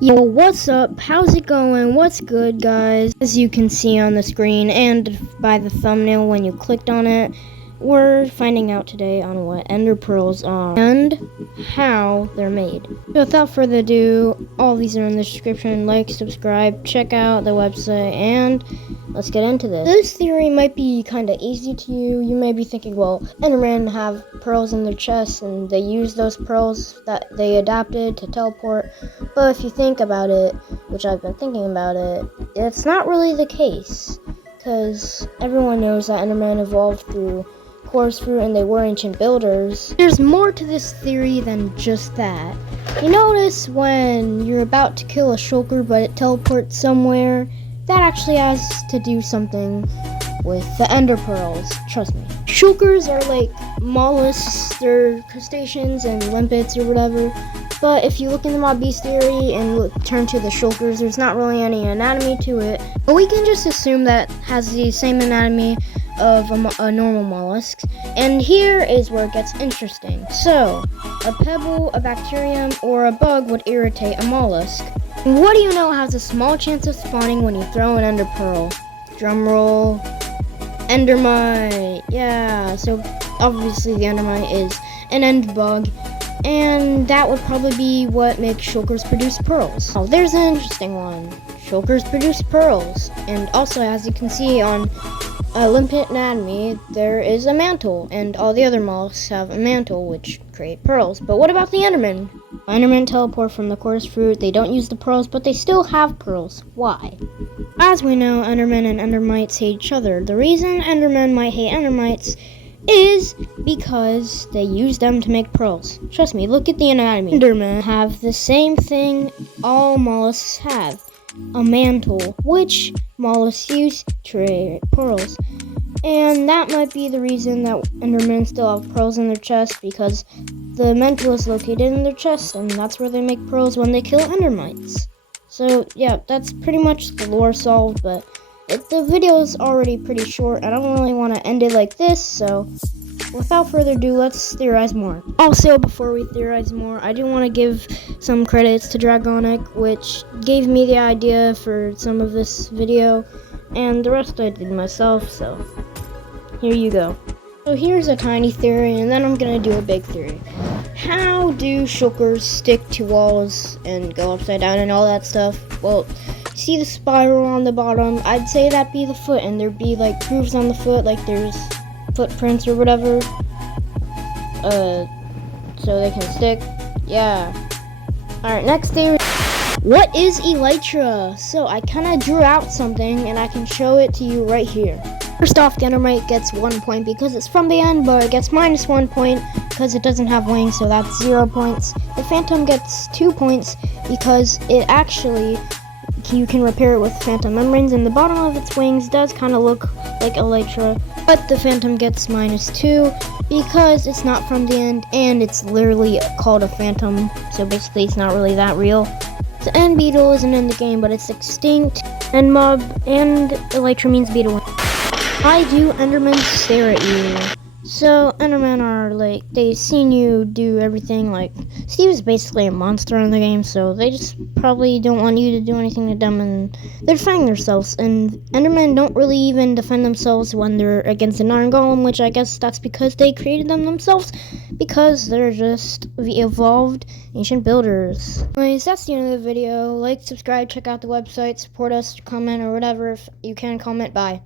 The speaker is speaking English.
Yo, what's up? How's it going? What's good, guys? As you can see on the screen and by the thumbnail when you clicked on it, we're finding out today on what ender pearls are and how they're made. So without further ado, all these are in the description. Like, subscribe, check out the website, and let's get into this. This theory might be kind of easy to you. You may be thinking, well, Endermen have pearls in their chests and they use those pearls that they adapted to teleport. But if you think about it, which I've been thinking about it, it's not really the case. Because everyone knows that Endermen evolved through coarse fruit and they were ancient builders. There's more to this theory than just that. You notice when you're about to kill a shulker but it teleports somewhere? That actually has to do something with the ender pearls, trust me. Shulkers are like mollusks, they're crustaceans and limpets or whatever. But if you look in the mob beast theory and turn to the shulkers, there's not really any anatomy to it. But we can just assume that it has the same anatomy of a normal mollusk. And here is where it gets interesting. So, a pebble, a bacterium, or a bug would irritate a mollusk. What do you know has a small chance of spawning when you throw an ender pearl? Drumroll. Endermite. Yeah, so obviously the endermite is an end bug. And that would probably be what makes shulkers produce pearls. Oh, there's an interesting one. Shulkers produce pearls. And also, as you can see on limpet anatomy, there is a mantle, and all the other mollusks have a mantle, which create pearls. But what about the Endermen? Endermen teleport from the coarse fruit. They don't use the pearls, but they still have pearls. Why? As we know, Endermen and Endermites hate each other. The reason Endermen might hate Endermites is because they use them to make pearls. Trust me, look at the anatomy. Endermen have the same thing all mollusks have. A mantle, which mollusks use to create pearls. And that might be the reason that Endermen still have pearls in their chest, because the mantle is located in their chest, and that's where they make pearls when they kill Endermites. So yeah, that's pretty much the lore solved, but the video is already pretty short. I don't really want to end it like this, so without further ado, let's theorize more. Also, before we theorize more, I do want to give some credits to Dragonic, which gave me the idea for some of this video, and the rest I did myself, so here you go. So here's a tiny theory, and then I'm going to do a big theory. How do shulkers stick to walls and go upside down and all that stuff? Well, see the spiral on the bottom? I'd say that'd be the foot, and there'd be like grooves on the foot, like there's footprints or whatever, so they can stick. Yeah. Alright, next theory. What is elytra? So I kind of drew out something and I can show it to you right here. First off, the endermite gets 1 point because it's from the end, but it gets -1 point because it doesn't have wings, so that's 0 points. The phantom gets 2 points because it actually, you can repair it with phantom membranes, and the bottom of its wings does kind of look like elytra, but the phantom gets -2 because it's not from the end and it's literally called a phantom, so basically it's not really that real. The end beetle isn't in the game, but it's extinct, and mob and elytra means beetle. Why do endermen stare at you? So endermen are like, they've seen you do everything. Like, Steve is basically a monster in the game, so they just probably don't want you to do anything to them, and they're defending themselves. And endermen don't really even defend themselves when they're against an iron golem, which I guess that's because they created them themselves, because they're just the evolved ancient builders. Anyways, that's the end of the video. Like, subscribe, check out the website, support us, comment or whatever if you can comment. Bye.